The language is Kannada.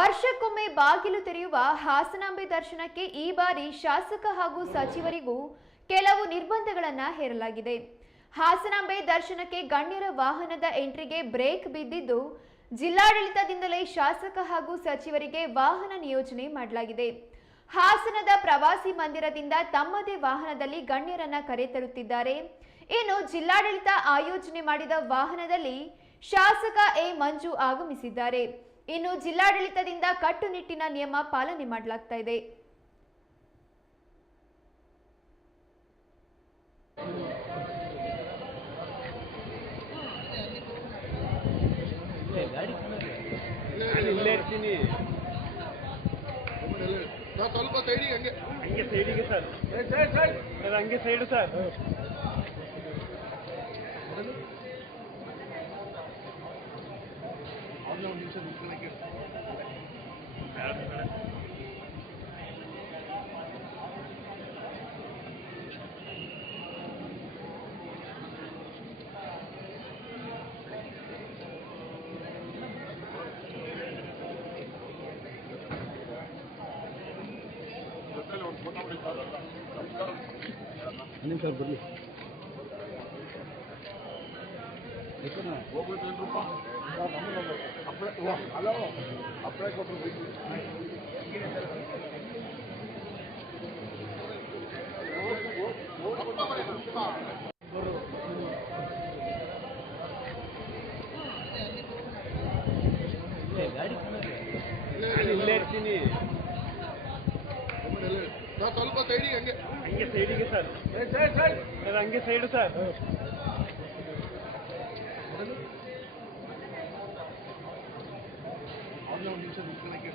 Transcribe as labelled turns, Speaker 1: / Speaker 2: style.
Speaker 1: ವರ್ಷಕ್ಕೊಮ್ಮೆ ಬಾಗಿಲು ತೆರೆಯುವ ಹಾಸನಾಂಬೆ ದರ್ಶನಕ್ಕೆ ಈ ಬಾರಿ ಶಾಸಕ ಹಾಗೂ ಸಚಿವರಿಗೂ ಕೆಲವು ನಿರ್ಬಂಧಗಳನ್ನು ಹೇರಲಾಗಿದೆ. ಹಾಸನಾಂಬೆ ದರ್ಶನಕ್ಕೆ ಗಣ್ಯರ ವಾಹನದ ಎಂಟ್ರಿಗೆ ಬ್ರೇಕ್ ಬಿದ್ದಿದ್ದು, ಜಿಲ್ಲಾಡಳಿತದಿಂದಲೇ ಶಾಸಕ ಹಾಗೂ ಸಚಿವರಿಗೆ ವಾಹನ ನಿಯೋಜನೆ ಮಾಡಲಾಗಿದೆ. ಹಾಸನದ ಪ್ರವಾಸಿ ಮಂದಿರದಿಂದ ತಮ್ಮದೇ ವಾಹನದಲ್ಲಿ ಗಣ್ಯರನ್ನ ಕರೆತರುತ್ತಿದ್ದಾರೆ. ಇನ್ನು ಜಿಲ್ಲಾಡಳಿತ ಆಯೋಜನೆ ಮಾಡಿದ ವಾಹನದಲ್ಲಿ ಶಾಸಕ ಎ ಮಂಜು ಆಗಮಿಸಿದ್ದಾರೆ. ಇನ್ನು ಜಿಲ್ಲಾಡಳಿತದಿಂದ ಕಟ್ಟುನಿಟ್ಟಿನ ನಿಯಮ ಪಾಲನೆ ಮಾಡಲಾಗ್ತಾ ಇದೆ.
Speaker 2: ಸ್ವಲ್ಪ ಸೈಡಿಗೆ ಹಂಗೆ.
Speaker 3: ಹಂಗೆ ಸೈಡಿಗೆ ಸರ್ ಹಂಗೆ ಸೈಡು ಸರ್.
Speaker 2: नहीं सर बोलिए। ಕೊಟ್ಟರು ಬೇಕು
Speaker 3: ನಾನು ಇಲ್ಲೇ ಇರ್ತೀನಿ
Speaker 2: ನಾ ಸ್ವಲ್ಪ ಸೈಡಿಗೆ ಹಂಗೆ
Speaker 3: ಹಂಗೆ ಸೈಡಿಗೆ ಸರ್ ಸರ್ ಹಂಗೆ side sir
Speaker 2: I've known you like a